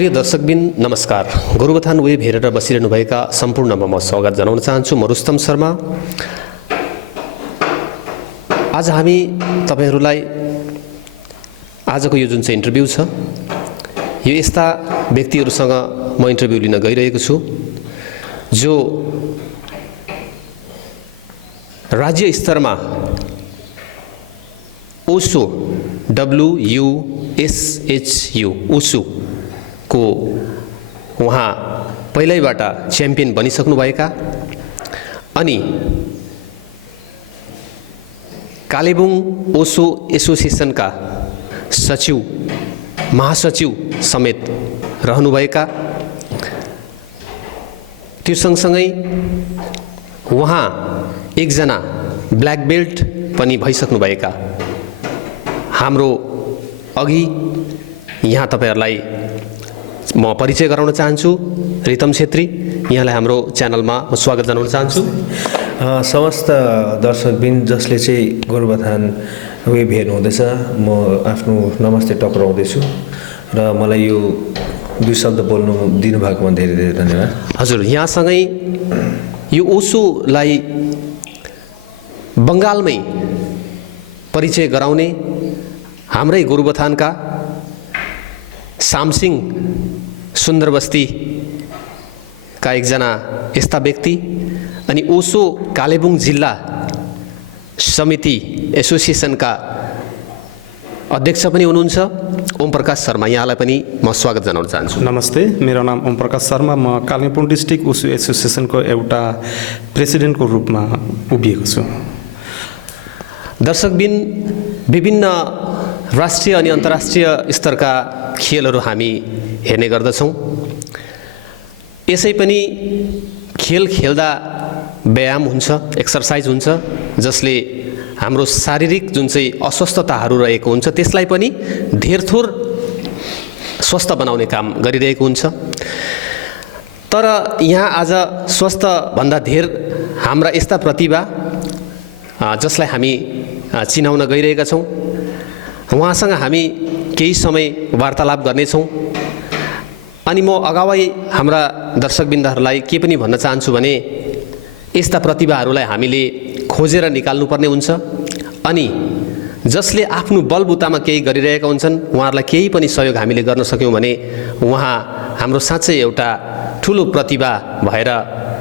प्रिय दर्शकबिन नमस्कार। गोरुबथान वेब हेरेर बसिरहनुभएका सम्पूर्णमा म स्वागत जनाउन चाहन्छु। म रुस्तम शर्मा। आज हामी तपाईहरुलाई आजको यो जुन चाहिँ इन्टरभ्यु छ, यो यस्ता व्यक्तिहरुसँग म इन्टरभ्यु लिन गइरहेको छु जो राज्य स्तरमा ओसो WUSHU ओसो को उहाँ पहिल्यैबाट च्याम्पियन बनिसक्नु भएका अनि कालेबुङ ओसो एसोसिएसनका सचिव महासचिव समेत रहनुभएका, त्यो सँगसँगै उहाँ एकजना ब्ल्याक बेल्ट पनि भइसक्नु भएका हाम्रो अघि यहाँ तपाईहरुलाई म परिचय गराउन चाहन्छु। रितम छेत्री, यहाँलाई हाम्रो च्यानलमा म स्वागत जनाउन चाहन्छु। समस्त दर्शकबिन जसले चाहिँ गोरुबथान वेब हेर्नु हुँदैछ, म आफ्नो नमस्ते टक्राउँदैछु र मलाई यो दुई शब्द बोल्नु दिनुभएकोमा धेरै धेरै धन्यवाद। हजुर, यहाँसँगै यो ओसोलाई बंगालमै परिचय गराउने हाम्रै गोरुबथानका सामसिङ सुन्दरबस्ती का एकजना यस्ता व्यक्ति अनि ओसो कालेबुङ जिल्ला समिति एसोसिएसनका अध्यक्ष पनि हुनुहुन्छ ओम प्रकाश शर्मा। यहाँलाई पनि म स्वागत जनाउन चाहन्छु। नमस्ते, मेरो नाम ओम प्रकाश शर्मा। म कालिम्पोङ डिस्ट्रिक्ट ओसो एसोसिएसनको एउटा प्रेसिडेन्टको रूपमा उभिएको छु। दर्शकबिन, विभिन्न राष्ट्रिय अनि अन्तर्राष्ट्रिय स्तरका खेलहरू हामी हेर्ने गर्दछौँ। यसै पनि खेल खेल्दा व्यायाम हुन्छ, एक्सर्साइज हुन्छ, जसले हाम्रो शारीरिक जुन चाहिँ अस्वस्थताहरू रहेको हुन्छ त्यसलाई पनि धेरथोर स्वस्थ बनाउने काम गरिरहेको हुन्छ। तर यहाँ आज स्वस्थ भन्दा धेर हाम्रा यस्ता प्रतिभा जसलाई हामी चिनाउन गइरहेका छौँ, उहाँसँग हामी केही समय वार्तालाप गर्नेछौँ। अनि म अगावै हाम्रा दर्शकबिन्दहरूलाई के पनि भन्न चाहन्छु भने यस्ता प्रतिभाहरूलाई हामीले खोजेर निकाल्नुपर्ने हुन्छ अनि जसले आफ्नो बलबुतामा केही गरिरहेका हुन्छन् उहाँहरूलाई केही पनि सहयोग हामीले गर्न सक्यौँ भने उहाँ हाम्रो साँच्चै एउटा ठुलो प्रतिभा भएर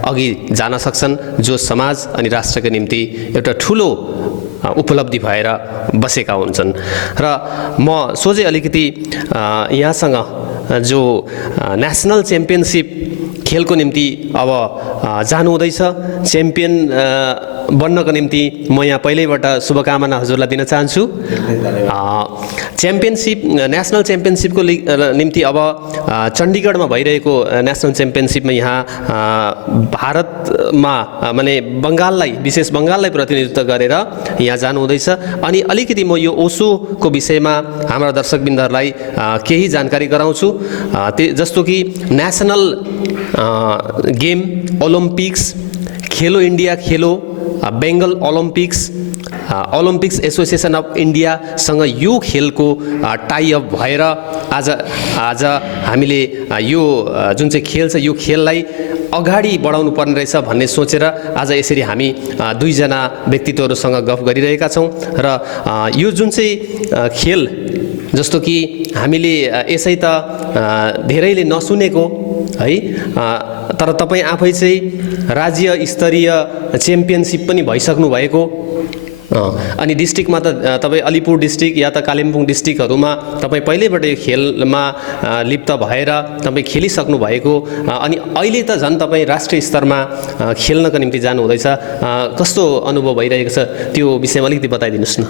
अघि जान सक्छन्, जो समाज अनि राष्ट्रको निम्ति एउटा ठुलो उपलब्धि भएर बसेका हुन्छन्। र म सोझै अलिकति यहाँसँग जो नेसनल च्याम्पियनसिप खेलको निम्ति अब जानु हुँदैछ, च्याम्पियन बन्नको निम्ति म यहाँ पहिल्यैबाट शुभकामना हजुरलाई दिन चाहन्छु। च्याम्पियनसिप नेसनल च्याम्पियनसिपको निम्ति अब चण्डीगढमा भइरहेको नेसनल च्याम्पियनसिपमा यहाँ भारतमा माने बङ्गाललाई, विशेष बङ्गाललाई प्रतिनिधित्व गरेर यहाँ जानु हुँदैछ। अनि अलिकति म यो ओसोको विषयमा हाम्रा दर्शकबिन्दहरूलाई केही जानकारी गराउँछु। जस्तो कि national game, Olympics, Khelo India, Khelo Bengal Olympics association of इन्डियासँग यो खेलको टाइअप भएर आज हामीले यो जुन चाहिँ खेल छ यो खेललाई अगाडि बढाउनु पर्ने रहेछ भन्ने सोचेर आज यसरी हामी दुईजना व्यक्तित्वहरूसँग गफ गरिरहेका छौँ। र यो जुन चाहिँ खेल, जस्तो कि हामीले यसै त धेरैले नसुनेको है, तर तपाईँ आफै चाहिँ राज्य स्तरीय च्याम्पियनसिप पनि भइसक्नु भएको, अनि डिस्ट्रिक्टमा त तपाईँ अलिपुर डिस्ट्रिक्ट या त कालिम्पोङ डिस्ट्रिक्टहरूमा तपाईँ पहिल्यैबाट यो खेलमा लिप्त भएर तपाईँ खेलिसक्नु भएको, अनि अहिले त झन् तपाईँ राष्ट्रिय स्तरमा खेल्नको निम्ति जानु हुँदैछ। कस्तो अनुभव भइरहेको छ त्यो विषयमा अलिकति बताइदिनुहोस् न।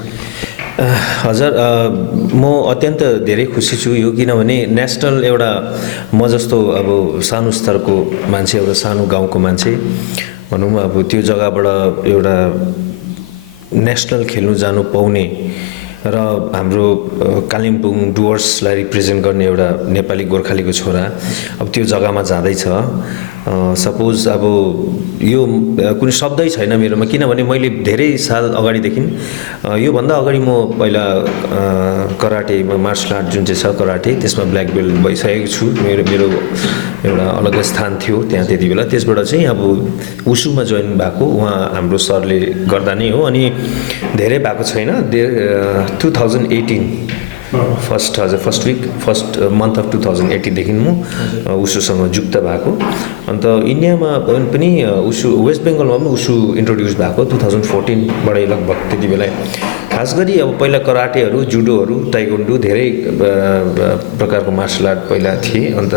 हजुर, म अत्यन्त धेरै खुसी छु यो, किनभने नेसनल एउटा म जस्तो अब सानो स्तरको मान्छे, एउटा सानो गाउँको मान्छे भनौँ, अब त्यो जग्गाबाट एउटा नेसनल खेल्नु जानु पाउने र हाम्रो कालिम्पोङ डुवर्सलाई रिप्रेजेन्ट गर्ने एउटा नेपाली गोर्खालीको छोरा अब त्यो जग्गामा जाँदैछ। सपोज अब यो कुनै शब्दै छैन मेरोमा, किनभने मैले धेरै साल अगाडिदेखि योभन्दा अगाडि म पहिला कराटेमा मार्सल आर्ट जुन चाहिँ छ कराटे त्यसमा ब्ल्याक बेल्ट भइसकेको छु। मेरो एउटा अलग्गै स्थान थियो त्यहाँ त्यति बेला। त्यसबाट चाहिँ अब उसुमा जोइन भएको उहाँ हाम्रो सरले गर्दा नै हो। अनि धेरै भएको छैन। 2018 फर्स्ट मन्थ अफ 2018 देखि म उसुसँग जुक्त भएको। अन्त इन्डियामा पनि उसु वेस्ट बेङ्गलमा पनि उसु इन्ट्रोड्युस भएको 2014बाटै लगभग त्यति बेला। खास गरी अब पहिला कराटेहरू, जुडोहरू, ताइक्वान्डो धेरै प्रकारको मार्सल आर्ट पहिला थिए। अन्त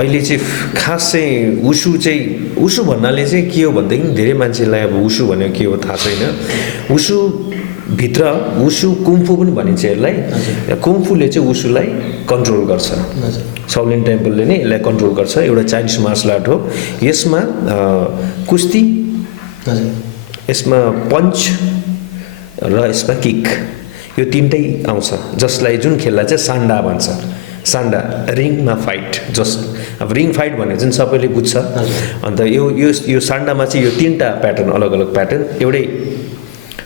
अहिले चाहिँ खास चाहिँ उसु भन्नाले चाहिँ के हो भनेदेखि धेरै मान्छेलाई अब उसु भनेको के हो थाहा छैन। उसु भित्र उसु कुम्फू पनि भनिन्छ यसलाई। कुम्फूले चाहिँ उसुलाई कन्ट्रोल गर्छ। साउलिन टेम्पलले नै यसलाई कन्ट्रोल गर्छ। एउटा चाइनिज मार्सल आर्ट हो। यसमा कुस्ती, यसमा पन्च र यसमा किक, यो तीनटै आउँछ। जसलाई जुन खेललाई चाहिँ सान्डा भन्छ। सान्डा रिङमा फाइट, अब रिङ फाइट भनेको चाहिँ सबैले बुझ्छ। अन्त यो सान्डामा चाहिँ यो तीनटा प्याटर्न, अलग अलग प्याटर्न एउटै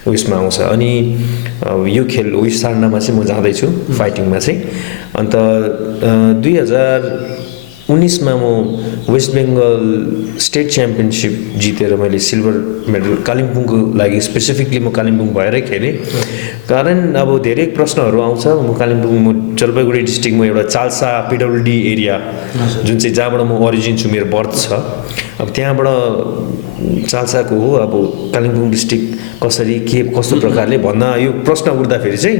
उयसमा आउँछ। अनि यो खेल उयस सान्डामा चाहिँ म जाँदैछु फाइटिङमा चाहिँ। अन्त 2019मा म वेस्ट बेङ्गल स्टेट च्याम्पियनसिप जितेर मैले सिल्भर मेडल कालिम्पोङको लागि स्पेसिफिकली म कालिम्पोङ भएरै खेलेँ। कारण अब धेरै प्रश्नहरू आउँछ। म कालिम्पोङ, म जलपाइगुडी डिस्ट्रिक्टमा एउटा चाल्सा पिडब्ल्युडी एरिया जुन चाहिँ जहाँबाट म ओरिजिन छु, मेरो बर्थ छ। अब त्यहाँबाट चाल्साको हो। अब कालिम्पोङ डिस्ट्रिक्ट कसरी के कस्तो प्रकारले भन्न यो प्रश्न उठ्दाखेरि चाहिँ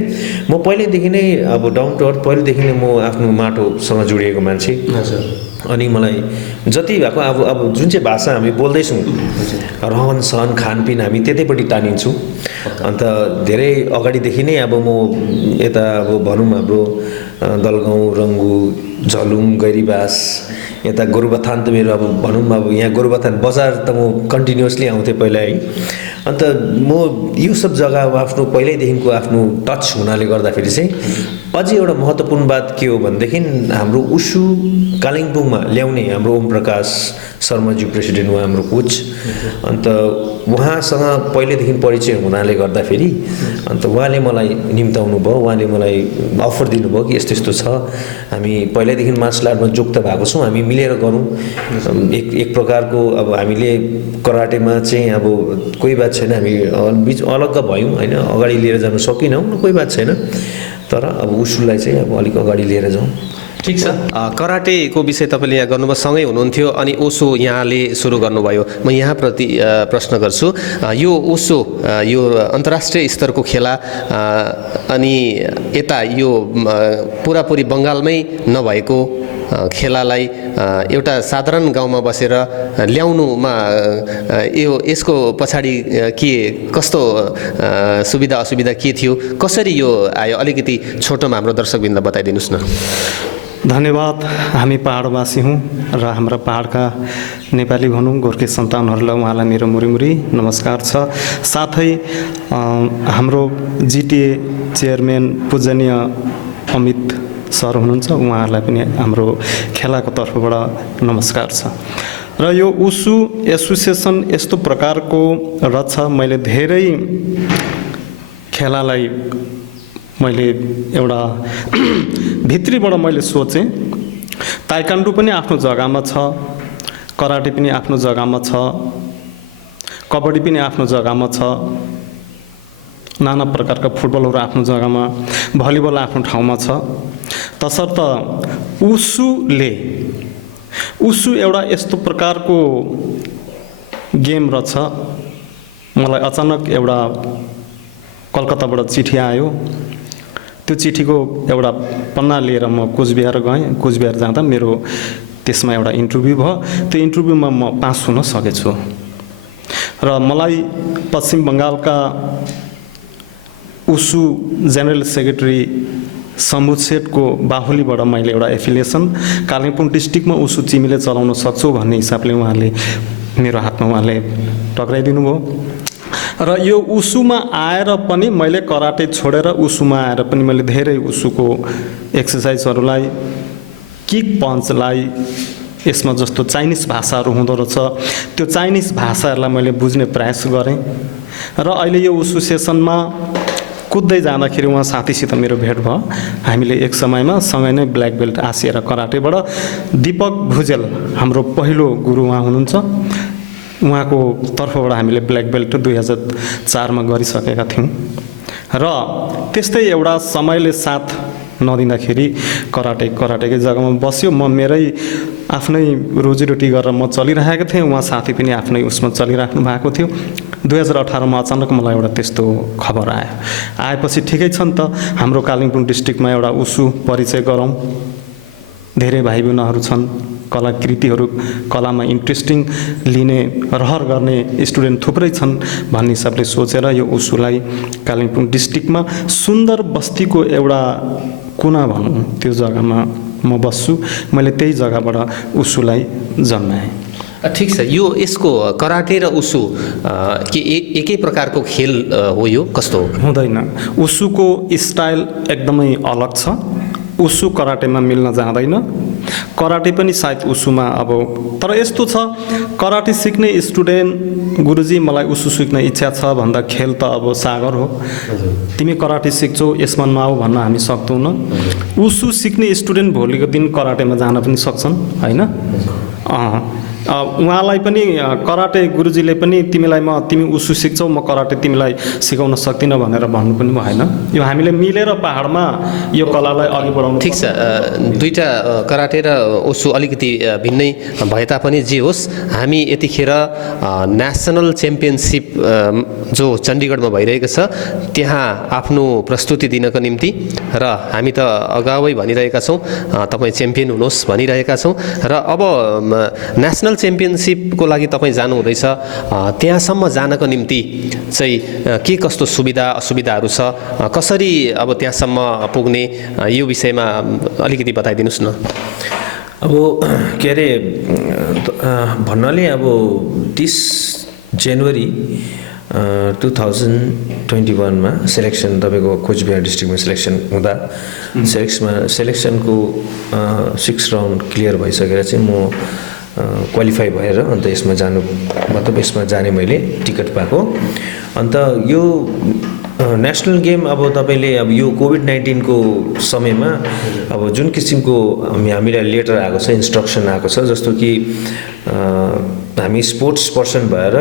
म पहिल्यैदेखि नै अब डाउन टु अर्थ, पहिल्यैदेखि नै म आफ्नो माटोसँग जोडिएको मान्छे। अनि मलाई जति भएको अब जुन चाहिँ भाषा हामी बोल्दैछौँ, रहन सहन खानपिन हामी त्यतैपट्टि तानिन्छौँ। अन्त धेरै अगाडिदेखि नै अब म यता अब भनौँ हाम्रो दलगाउँ, रङ्गू, झलुङ, गैरीबास, यता गोरुबथान त मेरो अब भनौँ अब यहाँ गोरुबथान बजार त म कन्टिन्युसली आउँथेँ पहिला है। अन्त म यो सब जग्गा आफ्नो पहिल्यैदेखिको आफ्नो टच हुनाले गर्दाखेरि चाहिँ अझै एउटा महत्त्वपूर्ण बात के हो भनेदेखि हाम्रो उसु कालिम्पोङमा ल्याउने हाम्रो ओम प्रकाश शर्माजी प्रेसिडेन्ट हो हाम्रो कोच। अन्त उहाँसँग पहिल्यैदेखि परिचय हुनाले गर्दाखेरि अन्त उहाँले मलाई निम्ताउनु भयो। उहाँले मलाई अफर दिनुभयो कि यस्तो यस्तो छ, हामी पहिल्यैदेखि मार्सल आर्टमा जोक्त भएको छौँ, हामी मिलेर गरौँ। एक प्रकारको अब हामीले कराटेमा चाहिँ अब कोही बात छैन, हामी बिच अलग्ग भयौँ होइन, अगाडि लिएर जानु सकिनौँ, कोही बात छैन। तर अब उसुलाई चाहिँ अब अलिक अगाडि लिएर जाउँ। ठिक छ। कराटेको विषय तपाईँले यहाँ गर्नुभयो, सँगै हुनुहुन्थ्यो अनि ओसो यहाँले सुरु गर्नुभयो। म यहाँप्रति प्रश्न गर्छु, यो ओसो यो अन्तर्राष्ट्रिय स्तरको खेला अनि यता यो पुरापुरी बङ्गालमै नभएको खेलालाई एउटा साधारण गाउँमा बसेर ल्याउनुमा यसको पछाडि के कस्तो सुविधा असुविधा के थियो, कसरी यो आयो, अलिकति छोटोमा हाम्रो दर्शकवृन्द बताइदिनुहोस् न। धन्यवाद। हामी पहाडवासी हौँ र हाम्रा पहाडका नेपाली भनौँ गोर्खे सन्तानहरूलाई उहाँलाई मेरो मुरीमुरी नमस्कार छ। साथै हाम्रो जिटिए चेयरम्यान पूजनीय अमित सर हुनुहुन्छ, उहाँहरूलाई पनि हाम्रो खेलाको तर्फबाट नमस्कार छ। र यो उसु एसोसिएसन यस्तो प्रकारको रहेछ, मैले धेरै खेलालाई मैले एउटा भित्रीबाट मैले सोचेँ। ताइक्वान्डो पनि आफ्नो जग्गामा छ, कराटे पनि आफ्नो जग्गामा छ, कबड्डी पनि आफ्नो जग्गामा छ, नाना प्रकारका फुटबलहरू आफ्नो जग्गामा, भलिबल आफ्नो ठाउँमा छ। तसर्थ उसु एउटा यस्तो प्रकारको गेम रहेछ। मलाई अचानक एउटा कलकत्ताबाट चिठी आयो। त्यो चिठीको एउटा पन्ना लिएर म कुचबिहार गएँ। कुचबिहार जाँदा मेरो त्यसमा एउटा इन्टरभ्यू भयो। त्यो इन्टरभ्यूमा म पास हुन सकेछु र मलाई पश्चिम बङ्गालका उसु जेनरल सेक्रेटरी शम्भु सेठको बाहुलीबाट मैले एउटा एफिलिएसन कालिम्पोङ डिस्ट्रिक्टमा उसु तिमीले चलाउन सक्छौ भन्ने हिसाबले उहाँले मेरो हातमा उहाँले टक्राइदिनु भयो। र यो उसुमा आएर पनि मैले कराटे छोडेर उसुमा आएर पनि मैले धेरै उसुको एक्सर्साइजहरूलाई, किक पन्चलाई यसमा जस्तो चाइनिज भाषाहरू हुँदो रहेछ, त्यो चाइनिज भाषाहरूलाई मैले बुझ्ने प्रयास गरेँ र अहिले यो उसु सेसनमा कुद्दै जाँदाखेरि उहाँ साथीसित मेरो भेट भयो। हामीले एक समयमा सँगै नै ब्ल्याक बेल्ट आसिया र कराटेबाट दीपक भुजेल हाम्रो पहिलो गुरु उहाँ हुनुहुन्छ, उहाँको तर्फबाट हामीले ब्ल्याक बेल्ट 2004मा गरिसकेका थियौँ र त्यस्तै एउटा समयले साथ नदिँदाखेरि कराटेकै जग्गामा बस्यो। म मेरै आफ्नै रोजीरोटी गरेर म चलिरहेको थिएँ, उहाँ साथी पनि आफ्नै उसमा चलिराख्नु भएको थियो। 2018मा अचानक मलाई एउटा त्यस्तो खबर आएपछि ठिकै छ नि त, हाम्रो कालिम्पोङ डिस्ट्रिक्टमा एउटा उसु परिचय गरौँ, धेरै भाइ बहिनीहरू छन्, कलाकृतिहरू कलामा इन्ट्रेस्टिङ लिने रहर गर्ने स्टुडेन्ट थुप्रै छन् भन्ने हिसाबले सोचेर यो उसुलाई कालिम्पोङ डिस्ट्रिक्टमा सुन्दर बस्तीको एउटा कुना भनौँ त्यो जग्गामा म बस्छु। मैले त्यही जग्गाबाट उसुलाई जन्माएँ। ठिक छ, यो यसको कराटे र उसु के एकै प्रकारको खेल हो, यो कस्तो हो? हुँदैन, उसुको स्टाइल एकदमै अलग छ। उसु कराटेमा मिल्न जाँदैन, कराटे पनि सायद उसुमा अब, तर यस्तो छ कराटे सिक्ने स्टुडेन्ट गुरुजी मलाई उसु सिक्न इच्छा छ भन्दा खेल त अब सागर हो, तिमी कराटे सिक्छौ यसमा नआऊ भन्न हामी सक्दैनौँ। उसु सिक्ने स्टुडेन्ट भोलिको दिन कराटेमा जान पनि सक्छन् होइन। उहाँलाई पनि कराटे गुरुजीले पनि तिमी उसु सिक्छौ, म कराटे तिमीलाई सिकाउन सक्दिनँ भनेर भन्नु पनि भएन। यो हामीले मिलेर पहाडमा यो कलालाई अघि बढाउनु। ठिक छ, दुईटा कराटे र उसु अलिकति भिन्नै भए तापनि जे होस्, हामी यतिखेर नेसनल च्याम्पियनसिप जो चण्डीगढमा भइरहेको छ त्यहाँ आफ्नो प्रस्तुति दिनको निम्ति, र हामी त अगावै भनिरहेका छौँ तपाईँ च्याम्पियन हुनुहोस् भनिरहेका छौँ, र अब नेसनल च्याम्पियनसिपको लागि तपाईँ जानुहुँदैछ, त्यहाँसम्म जानको निम्ति चाहिँ के कस्तो सुविधा असुविधाहरू छ, कसरी अब त्यहाँसम्म पुग्ने, यो विषयमा अलिकति बताइदिनुहोस् न। अब के अरे भन्नाले अब 30 जनवरी 2021मा सेलेक्सन तपाईँको कोचबिहार डिस्ट्रिक्टमा सेलेक्सन हुँदा सेलेक्सनको 6 राउन्ड क्लियर भइसकेर चाहिँ म क्वालिफाई भएर अन्त यसमा जानु, मतलब यसमा जाने मैले टिकट पाएको। अन्त यो नेसनल गेम अब तपाईँले अब यो कोभिड-19 को समयमा अब जुन किसिमको हामीलाई लेटर आएको छ, इन्स्ट्रक्सन आएको छ, जस्तो कि हामी स्पोर्ट्स पर्सन भएर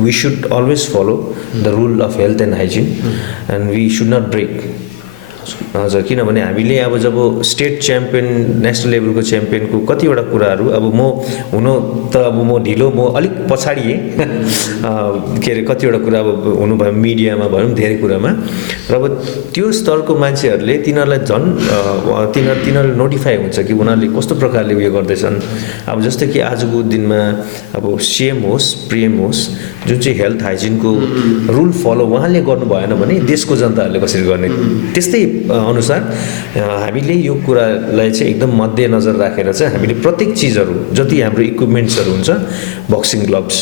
we should always follow the rule of health and hygiene and we should not break. हजुर, किनभने हामीले अब जब स्टेट च्याम्पियन, नेसनल लेभलको च्याम्पियनको कतिवटा कुराहरू अब म हुन त अब म ढिलो, म अलिक पछाडिएँ के अरे कतिवटा कुरा अब हुनुभयो मिडियामा भनौँ धेरै कुरामा, र अब त्यो स्तरको मान्छेहरूले तिनीहरूलाई झन् तिनीहरूले नोटिफाई हुन्छ कि उनीहरूले कस्तो प्रकारले उयो गर्दैछन्। अब जस्तै कि आजको दिनमा अब सिएम होस् पिएम होस्, जुन चाहिँ हेल्थ हाइजिनको रुल फलो उहाँले गर्नु भएन भने देशको जनताहरूले कसरी गर्ने, त्यस्तै अनुसार हामीले यो कुरालाई चाहिँ एकदम मध्यनजर राखेर चाहिँ हामीले प्रत्येक चिजहरू जति हाम्रो इक्विपमेन्ट्सहरू हुन्छ, boxing gloves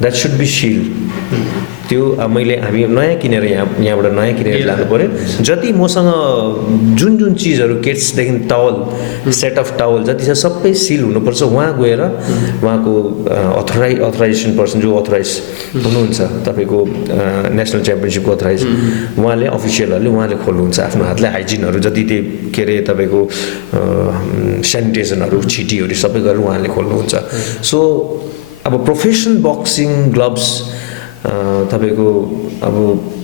that should be sealed, त्यो हामी नयाँ किनेर यहाँबाट नयाँ किनेर लानु पऱ्यो। जति मसँग जुन जुन चिजहरू किट्सदेखि टावल, सेट अफ टावल जति छ सबै सिल हुनुपर्छ। उहाँ गएर उहाँको अथराइजेसन पर्सन जो अथराइज हुनुहुन्छ तपाईँको नेसनल च्याम्पियनसिपको अथराइज उहाँले, अफिसियलहरूले उहाँले खोल्नुहुन्छ आफ्नो हातले। हाइजिनहरू जति त्यो के अरे तपाईँको सेनिटेसनहरू छिटीहरू सबै गरेर उहाँले खोल्नुहुन्छ। सो अब प्रोफेसनल बक्सिङ ग्लोभ्स तपाईँको अब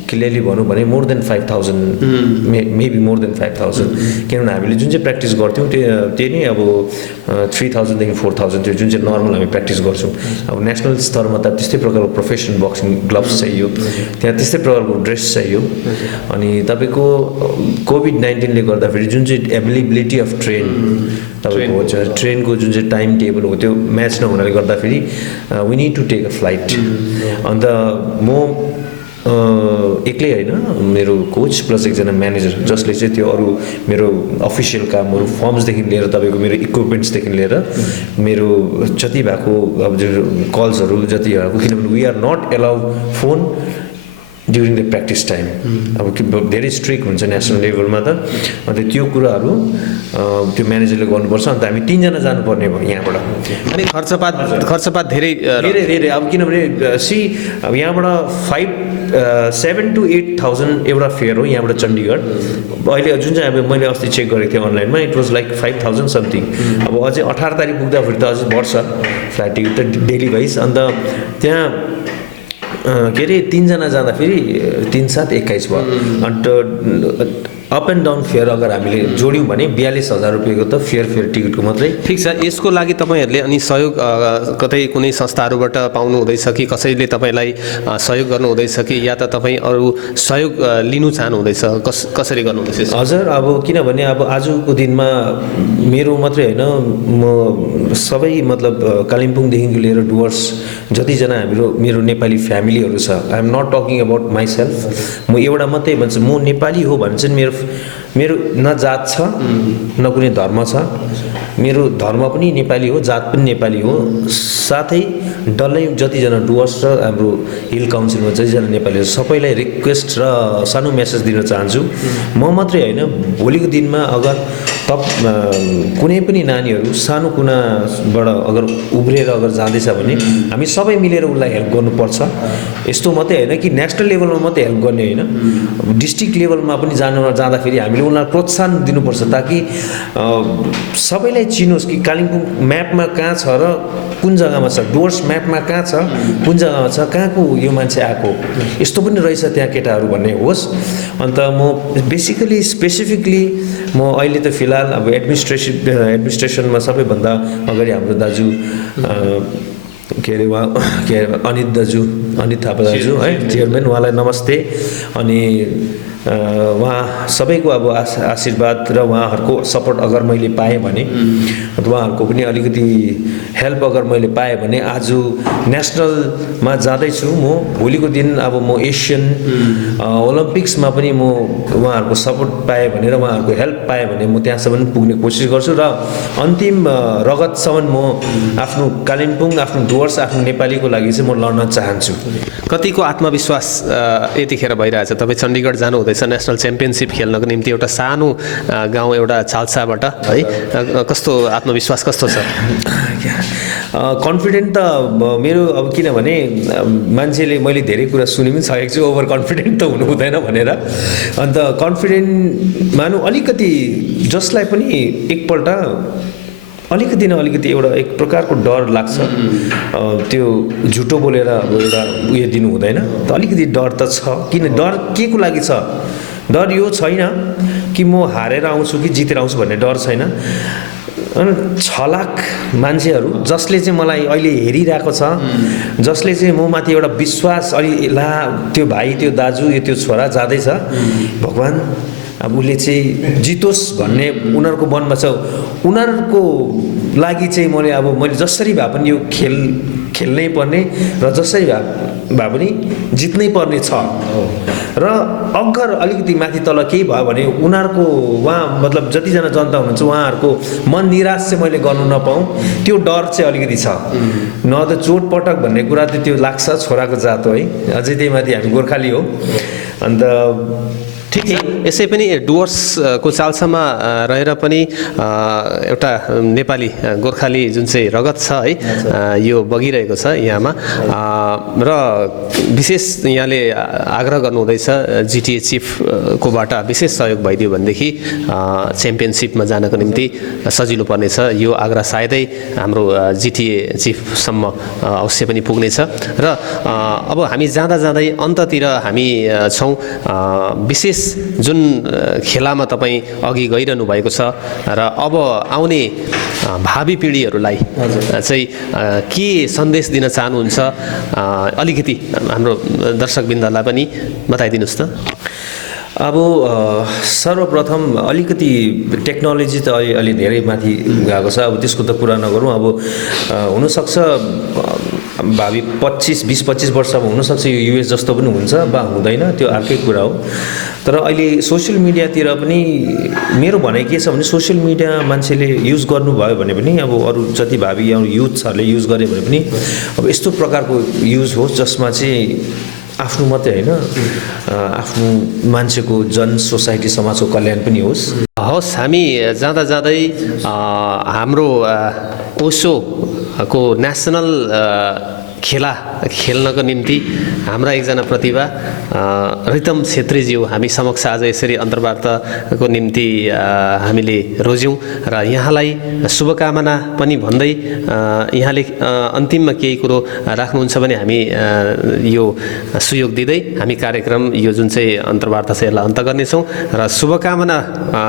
क्लियरली भनौँ भने more than 5,000 maybe more than 5,000, किनभने हामीले जुन चाहिँ प्र्याक्टिस गर्थ्यौँ त्यो नै अब 3,000देखि 4,000 त्यो जुन चाहिँ नर्मल हामी प्र्याक्टिस गर्छौँ। अब नेसनल स्तरमा त त्यस्तै प्रकारको प्रोफेसनल बक्सिङ ग्लोभ्स चाहियो, त्यहाँ त्यस्तै प्रकारको ड्रेस चाहियो। अनि तपाईँको कोभिड-19ले गर्दाखेरि जुन चाहिँ एभाइलेबिलिटी अफ ट्रेन, तपाईँको ट्रेनको जुन चाहिँ टाइम टेबल हो त्यो म्याच नहुनाले गर्दाखेरि we need to take a flight. अन्त म एक्लै होइन, मेरो कोच प्लस एकजना म्यानेजर जसले चाहिँ त्यो अरू मेरो अफिसियल कामहरू फर्म्सदेखि लिएर तपाईँको मेरो इक्विपमेन्ट्सदेखि लिएर मेरो जति भएको अब जो कल्सहरू जति भएको, किनभने we are not allow phone during the practice time. अब धेरै स्ट्रिक्ट हुन्छ नेसनल लेभलमा त, अन्त त्यो कुराहरू त्यो म्यानेजरले गर्नुपर्छ। अन्त हामी 3 जना जानुपर्ने भयो यहाँबाट। अनि खर्चपात धेरै धेरै धेरै अब किनभने अब यहाँबाट 7,000 to 8,000 एउटा फेयर हो यहाँबाट चण्डीगढ। अहिले जुन चाहिँ अब मैले अस्ति चेक गरेको थिएँ अनलाइनमा, इट वाज लाइक 5,000 समथिङ। अब अझै 18 तारिक पुग्दाखेरि त अझै बढ्छ फ्लाइट टिकट त डेली वाइज। अन्त त्यहाँ के अरे 3 जना जाँदाखेरि 3 7 21 भयो। अन्त अप एन्ड डाउन फेयर अगर हामीले जोड्यौँ भने 42,000 रुपियाँको त फेयर टिकटको मात्रै। ठिक छ, यसको लागि तपाईँहरूले अनि सहयोग कतै कुनै संस्थाहरूबाट पाउनु हुँदैछ कि कसैले तपाईँलाई सहयोग गर्नु हुँदैछ कि या त तपाईँ अरू सहयोग लिनु चाहनु हुँदैछ, कसरी गर्नु हुँदैछ? हजुर, अब किनभने अब आजको दिनमा मेरो मात्रै होइन, म सबै मतलब कालिम्पोङदेखिको लिएर डुवर्स जतिजना मेरो नेपाली फ्यामिलीहरू छ, I am not talking about myself, म एउटा मात्रै भन्छु, म नेपाली हो भने चाहिँ मेरो न जात छ न कुनै धर्म छ, मेरो धर्म पनि नेपाली हो, जात पनि नेपाली हो। साथै डल्लै जतिजना डुवर्स र हाम्रो हिल काउन्सिलमा जतिजना नेपालीहरू सबैलाई रिक्वेस्ट र सानो मेसेज दिन चाहन्छु, म मात्रै होइन, भोलिको दिनमा अगर कुनै पनि नानीहरू सानो कुनाबाट अगर उब्रिएर अगर जाँदैछ भने हामी सबै मिलेर उसलाई हेल्प गर्नुपर्छ। यस्तो मात्रै होइन कि नेसनल लेभलमा मात्रै हेल्प गर्ने होइन, डिस्ट्रिक्ट लेभलमा पनि जाँदाखेरि हामीले उनीहरूलाई प्रोत्साहन दिनुपर्छ, ताकि सबैलाई चिनोस् कि कालिम्पोङ म्यापमा कहाँ छ र कुन जग्गामा छ, डुवर्स म्यापमा कहाँ छ, कुन जग्गामा छ, कहाँको यो मान्छे आएको, यस्तो पनि रहेछ त्यहाँ केटाहरू भन्ने होस्। अन्त म स्पेसिफिकली म अहिले त फिलहाल अब एडमिनिस्ट्रेसनमा सबैभन्दा अगाडि हाम्रो दाजु के अरे अनित थापा दाजु है, चेयरम्यान, उहाँलाई नमस्ते। अनि उहाँ सबैको अब आशीर्वाद र उहाँहरूको सपोर्ट अगर मैले पाएँ भने, उहाँहरूको पनि अलिकति हेल्प अगर मैले पाएँ भने आज नेसनलमा जाँदैछु म। भोलिको दिन अब म एसियन ओलम्पिक्समा पनि म उहाँहरूको सपोर्ट पाएँ भने र उहाँहरूको हेल्प पाएँ भने म त्यहाँसम्म पुग्ने कोसिस गर्छु र अन्तिम रगतसम्म म आफ्नो कालिम्पोङ, आफ्नो डुवर्स, आफ्नो नेपालीको लागि चाहिँ म लड्न चाहन्छु। कतिको आत्मविश्वास यतिखेर भइरहेछ? तपाईँ चण्डीगढ जानु हुँदैछ नेसनल च्याम्पियनसिप खेल्नको निम्ति, एउटा सानो गाउँ एउटा चाल्साबाट है, कस्तो आत्मविश्वास कस्तो छ? कन्फिडेन्ट त मेरो अब किनभने मान्छेले मैले धेरै कुरा सुनि पनि सकेको छु, ओभर कन्फिडेन्ट त हुनु हुँदैन भनेर। अन्त कन्फिडेन्ट मानु अलिकति जसलाई पनि एकपल्ट अलिकति न अलिकति एउटा एक प्रकारको डर लाग्छ, त्यो झुटो बोलेर अब एउटा उयो दिनु हुँदैन, त अलिकति डर त छ। किन डर के को लागि छ? डर यो छैन कि म हारेर आउँछु कि जितेर आउँछु भन्ने डर छैन। अनि 6 लाख मान्छेहरू जसले चाहिँ मलाई अहिले हेरिरहेको छ, जसले चाहिँ म माथि एउटा विश्वास, अलि ला त्यो भाइ, त्यो दाजु, त्यो छोरा जाँदैछ, भगवान् अब उसले चाहिँ जितोस् भन्ने उनीहरूको मनमा छ। उनीहरूको लागि चाहिँ मैले जसरी भए पनि यो खेल्नै पर्ने र जसरी भए पनि जित्नै पर्ने छ। र अगर अलिकति माथि तल केही भयो भने उनीहरूको मतलब जतिजना जनता हुनुहुन्छ उहाँहरूको मन निराश चाहिँ मैले गर्नु नपाऊँ, त्यो डर चाहिँ अलिकति छ। न त चोटपटक भन्ने कुरा त त्यो लाग्छ, छोराको जात हो है, अझै त्यही माथि हामी गोर्खाली हो। अन्त ठिक छ, यसै पनि डुवर्सको चाल्सामा रहेर पनि एउटा नेपाली गोर्खाली जुन चाहिँ रगत छ है, यो बगिरहेको छ यहाँमा। र विशेष यहाँले आग्रह गर्नुहुँदैछ जिटिए चिफकोबाट विशेष सहयोग भइदियो भनेदेखि च्याम्पियनसिपमा जानको निम्ति सजिलो पर्नेछ। यो आग्रह सायदै हाम्रो जिटिए चिफसम्म अवश्य पनि पुग्नेछ। र अब हामी जाँदा जाँदै अन्ततिर हामी छौँ, विशेष जुन खेलामा तपाईँ अघि गइरहनु भएको छ र अब आउने भावी पिँढीहरूलाई चाहिँ के सन्देश दिन चाहनुहुन्छ? अलिकति हाम्रो दर्शकवृन्दलाई पनि बताइदिनुहोस् त। अब सर्वप्रथम अलिकति टेक्नोलोजी त अलि धेरै माथि गएको छ, अब त्यसको त कुरा नगरौँ। अब हुनसक्छ भावी 20-25 वर्षमा हुनसक्छ यो युएस जस्तो पनि हुन्छ वा हुँदैन, त्यो अर्कै कुरा हो। तर अहिले सोसियल मिडियातिर पनि मेरो भनाइ के छ भने सोसियल मिडिया मान्छेले युज गर्नुभयो भने पनि, अब अरू जति भावी युथहरूले युज गरे भने पनि अब यस्तो प्रकारको युज होस् जसमा चाहिँ आफ्नो मात्रै होइन आफ्नो मान्छेको सोसाइटी समाजको कल्याण पनि होस्। हामी जाँदा जाँदै हाम्रो ओसोको नेसनल खेला खेल्नको निम्ति हाम्रा एकजना प्रतिभा रितम छेत्रीज्यू हामी समक्ष आज यसरी अन्तर्वार्ताको निम्ति हामीले रोज्यौँ र यहाँलाई शुभकामना पनि भन्दै यहाँले अन्तिममा केही कुरो राख्नुहुन्छ भने हामी यो सुयोग दिँदै हामी कार्यक्रम यो जुन चाहिँ अन्तर्वार्ता छ यसलाई अन्त गर्नेछौँ र शुभकामना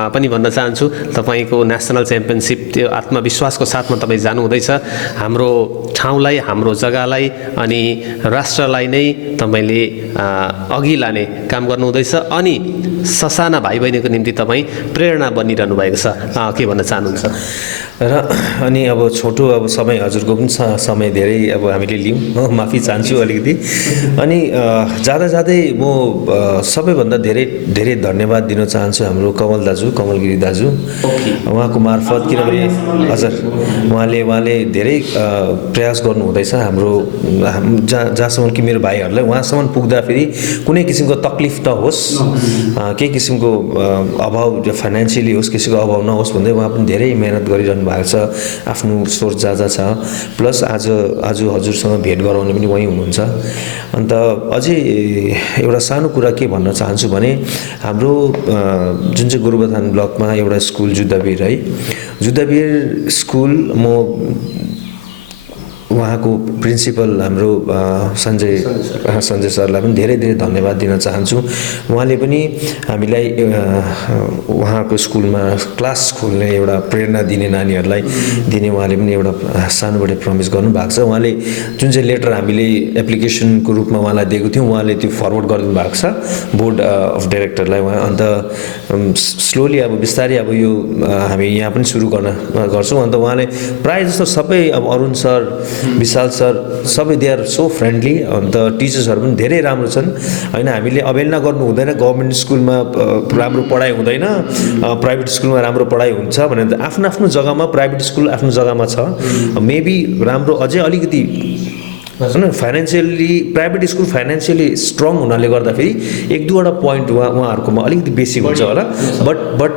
पनि भन्न चाहन्छु। तपाईँको नेसनल च्याम्पियनसिप त्यो आत्मविश्वासको साथमा तपाईँ जानुहुँदैछ। हाम्रो ठाउँलाई हाम्रो जग्गालाई अनि राष्ट्रलाई नै तपाईँले अघि लाने काम गर्नुहुँदैछ अनि ससाना भाइ बहिनीको निम्ति तपाईँ प्रेरणा बनिरहनु भएको छ। के भन्न चाहनुहुन्छ? र अनि अब छोटो समय हजुरको पनि समय धेरै हामीले लियौँ, माफी चाहन्छु अलिकति। अनि जाँदा जाँदै म सबैभन्दा धेरै धेरै धन्यवाद दिन चाहन्छु हाम्रो कमल दाजु, कमलगिरी दाजु, उहाँको मार्फत। किनभने हजुर उहाँले धेरै प्रयास गर्नुहुँदैछ हाम्रो जहाँसम्म कि मेरो भाइहरूलाई उहाँसम्म पुग्दाखेरि कुनै किसिमको तकलिफ नहोस्, केही किसिमको अभाव फाइनेन्सियली होस्, कसैको अभाव नहोस् भन्दै उहाँ पनि धेरै मेहनत गरिरहनु भएको छ। आफ्नो सोच जाजा छ, प्लस आज हजुरसँग भेट गराउने पनि उहाँ हुनुहुन्छ। अन्त अझै एउटा सानो कुरा के भन्न चाहन्छु भने हाम्रो जुन चाहिँ गोरुबथान ब्लकमा एउटा स्कुल जुद्धवीर है, जुद्धवीर स्कुल म उहाँको प्रिन्सिपल हाम्रो सञ्जय सरलाई पनि धेरै धेरै धन्यवाद दिन चाहन्छु। उहाँले पनि हामीलाई उहाँको स्कुलमा क्लास खोल्ने एउटा प्रेरणा दिने नानीहरूलाई दिने उहाँले पनि एउटा सानोबडे प्रमिस गर्नुभएको छ। उहाँले जुन चाहिँ लेटर हामीले एप्लिकेसनको रूपमा उहाँलाई दिएको थियौँ उहाँले त्यो फरवर्ड गरिदिनु भएको छ बोर्ड अफ डाइरेक्टरलाई। उहाँ अन्त स्लोली बिस्तारै यो हामी यहाँ पनि सुरु गर्छौँ। अन्त उहाँले प्रायः जस्तो सबै अरुण सर, विशाल सर सबै दे आर सो फ्रेन्डली। अन्त टिचर्सहरू पनि धेरै राम्रो छन् होइन। हामीले अवहेलना गर्नु हुँदैन। गभर्मेन्ट स्कुलमा राम्रो पढाइ हुँदैन, प्राइभेट स्कुलमा राम्रो पढाइ हुन्छ भनेर आफ्नो आफ्नो जग्गामा प्राइभेट स्कुल आफ्नो जग्गामा छ। मेबी राम्रो अझै अलिकति होइन financially private school financially strong हुनाले गर्दाखेरि एक दुईवटा पोइन्ट उहाँहरूकोमा अलिकति बेसी हुन्छ होला। But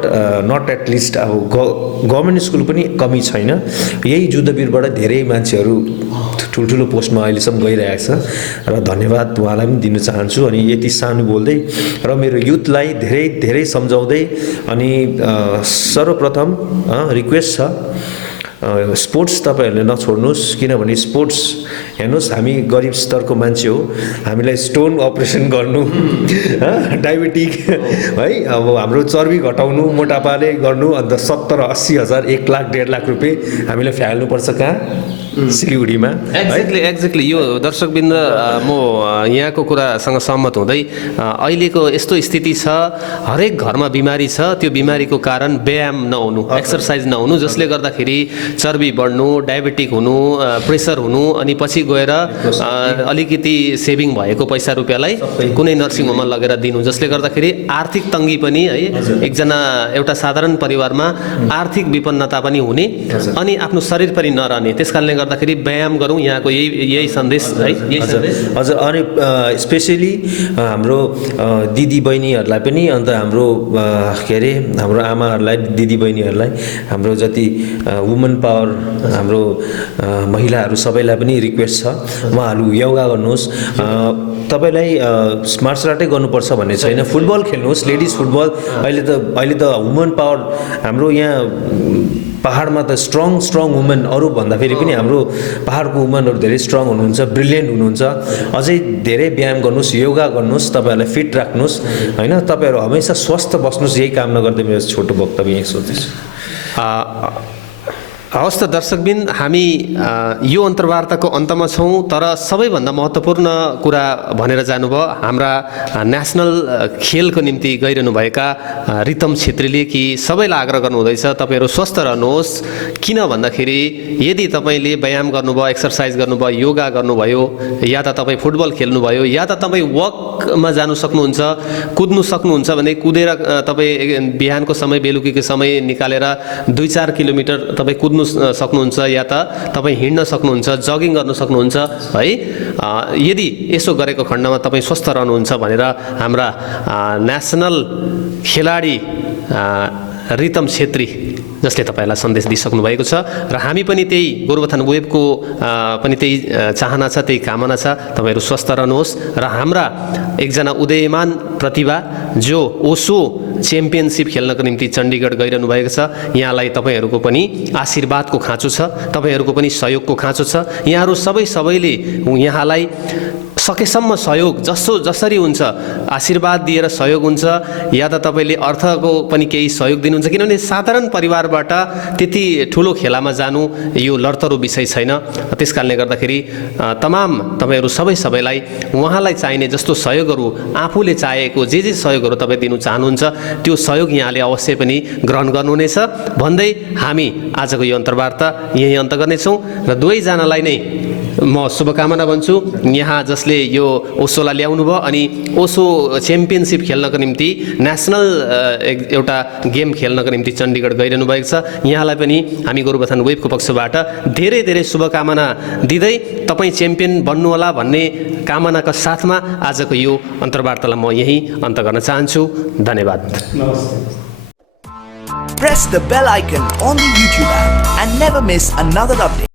not at least government school पनि कमी छैन। यही जुद्धवीरबाट धेरै मान्छेहरू ठुल्ठुलो पोस्टमा अहिलेसम्म गइरहेको छ र धन्यवाद उहाँलाई पनि दिन चाहन्छु। अनि यति सानो बोल्दै र मेरो युथलाई धेरै धेरै सम्झाउँदै अनि सर्वप्रथम रिक्वेस्ट छ स्पोर्ट्स तपाईँहरूले नछोड्नुहोस्। किनभने स्पोर्ट्स हेर्नुहोस् हामी गरिब स्तरको मान्छे हो, हामीलाई स्टोन अपरेसन गर्नु डायबिटिक है हाम्रो चर्बी घटाउनु मोटापाले गर्नु अन्त 70-80 हजार 1 लाख 1.5 लाख रुपियाँ हामीले फ्याल्नुपर्छ कहाँ सिलगढीमा। एक्ज्याक्टली यो दर्शकवृन्द म यहाँको कुरासँग सहमत हुँदै अहिलेको यस्तो स्थिति छ हरेक घरमा बिमारी छ। त्यो बिमारीको कारण व्यायाम नहुनु, एक्सर्साइज नहुनु, जसले गर्दाखेरि चर्बी बढ्नु, डायबिटिक हुनु, प्रेसर हुनु अनि पछि गएर अलिकति सेभिङ भएको पैसा रुपियाँलाई कुनै नर्सिङ होममा लगेर दिनु, जसले गर्दाखेरि आर्थिक तङ्गी पनि है एकजना एउटा साधारण परिवारमा आर्थिक विपन्नता पनि हुने अनि आफ्नो शरीर पनि नरहने। त्यसकारणले गर्दाखेरि व्यायाम गरौँ, यहाँको यही सन्देश है। हजुर अनि स्पेसली हाम्रो दिदी बहिनीहरूलाई पनि अन्त हाम्रो के अरे हाम्रो आमाहरूलाई दिदी बहिनीहरूलाई हाम्रो जति वुमन पावर हाम्रो महिलाहरू सबैलाई पनि रिक्वेस्ट छ उहाँहरू योगा गर्नुहोस्। तपाईँलाई मार्सल आर्टै गर्नुपर्छ भन्ने छैन, फुटबल खेल्नुहोस्, लेडिज फुटबल। अहिले त वुमन पावर हाम्रो यहाँ पहाडमा त स्ट्रङ वुमेन अरू भन्दाखेरि पनि हाम्रो पहाडको वुमेनहरू धेरै स्ट्रङ हुनुहुन्छ, ब्रिलियन्ट हुनुहुन्छ। अझै धेरै व्यायाम गर्नुहोस्, योगा गर्नुहोस्, तपाईँहरूलाई फिट राख्नुहोस् होइन। तपाईँहरू हमेसा स्वस्थ बस्नुहोस्, यही कामना गर्दै मेरो छोटो वक्तव्य यहीँ सोध्दैछु। हवस् त दर्शकबिन, हामी यो अन्तर्वार्ताको अन्तमा छौँ। तर सबैभन्दा महत्त्वपूर्ण कुरा भनेर जानुभयो हाम्रा नेसनल खेलको निम्ति गइरहनुभएका रितम छेत्रीले कि सबैलाई आग्रह गर्नुहुँदैछ तपाईँहरू स्वस्थ रहनुहोस्। किन भन्दाखेरि यदि तपाईँले व्यायाम गर्नुभयो, एक्सर्साइज गर्नुभयो, योगा गर्नुभयो, या त तपाईँ फुटबल खेल्नुभयो, या त तपाईँ वकमा जानु सक्नुहुन्छ, कुद्नु सक्नुहुन्छ भने कुदेर तपाईँ बिहानको समय बेलुकीको समय निकालेर 2-4 किलोमिटर तपाईँ कुद्नु कुद्नु सक्नुहुन्छ या त तपाईँ हिँड्न सक्नुहुन्छ, जगिङ गर्न सक्नुहुन्छ है। यदि यसो गरेको खण्डमा तपाईँ स्वस्थ रहनुहुन्छ भनेर हाम्रा नेसनल खेलाडी रितम छेत्री जसले तपाईँलाई सन्देश दिइसक्नु भएको छ र हामी पनि त्यही गोरुबथान वेबको पनि त्यही चाहना छ, त्यही कामना छ, तपाईँहरू स्वस्थ रहनुहोस् र हाम्रा एकजना उदयमान प्रतिभा जो ओसो च्याम्पियनसिप खेल्नको निम्ति चण्डीगढ गइरहनु भएको छ, यहाँलाई तपाईँहरूको पनि आशीर्वादको खाँचो छ, तपाईँहरूको पनि सहयोगको खाँचो छ। यहाँहरू सबैले यहाँलाई सकेसम्म सहयोग जसरी हुन्छ आशीर्वाद दिएर सहयोग हुन्छ या त तपाईँले अर्थको पनि केही सहयोग दिनुहुन्छ, किनभने साधारण परिवारबाट त्यति ठुलो खेलामा जानु यो लड्तरो विषय छैन। त्यस कारणले गर्दाखेरि तमाम तपाईँहरू सबैलाई उहाँलाई चाहिने जस्तो सहयोगहरू आफूले चाहेको जे सहयोगहरू तपाईँ दिनु चाहनुहुन्छ त्यो सहयोग यहाँले अवश्य पनि ग्रहण गर्नुहुनेछ भन्दै हामी आजको यो अन्तर्वार्ता यही अन्त गर्नेछौँ र दुवैजनालाई नै म शुभकामना भन्छु। यहाँ जसले यो ओसोलाई ल्याउनु भयो अनि ओसो च्याम्पियनसिप खेल्नको निम्ति नेसनल एउटा गेम खेल्नको निम्ति चण्डीगढ गइरहनु भएको छ, यहाँलाई पनि हामी गोरुबथान वेबको पक्षबाट धेरै शुभकामना दिँदै तपाईँ च्याम्पियन बन्नुहोला भन्ने कामनाका साथमा आजको यो अन्तर्वार्तालाई म यही अन्त गर्न चाहन्छु। धन्यवाद। Press the bell icon on the YouTube app and never miss another update.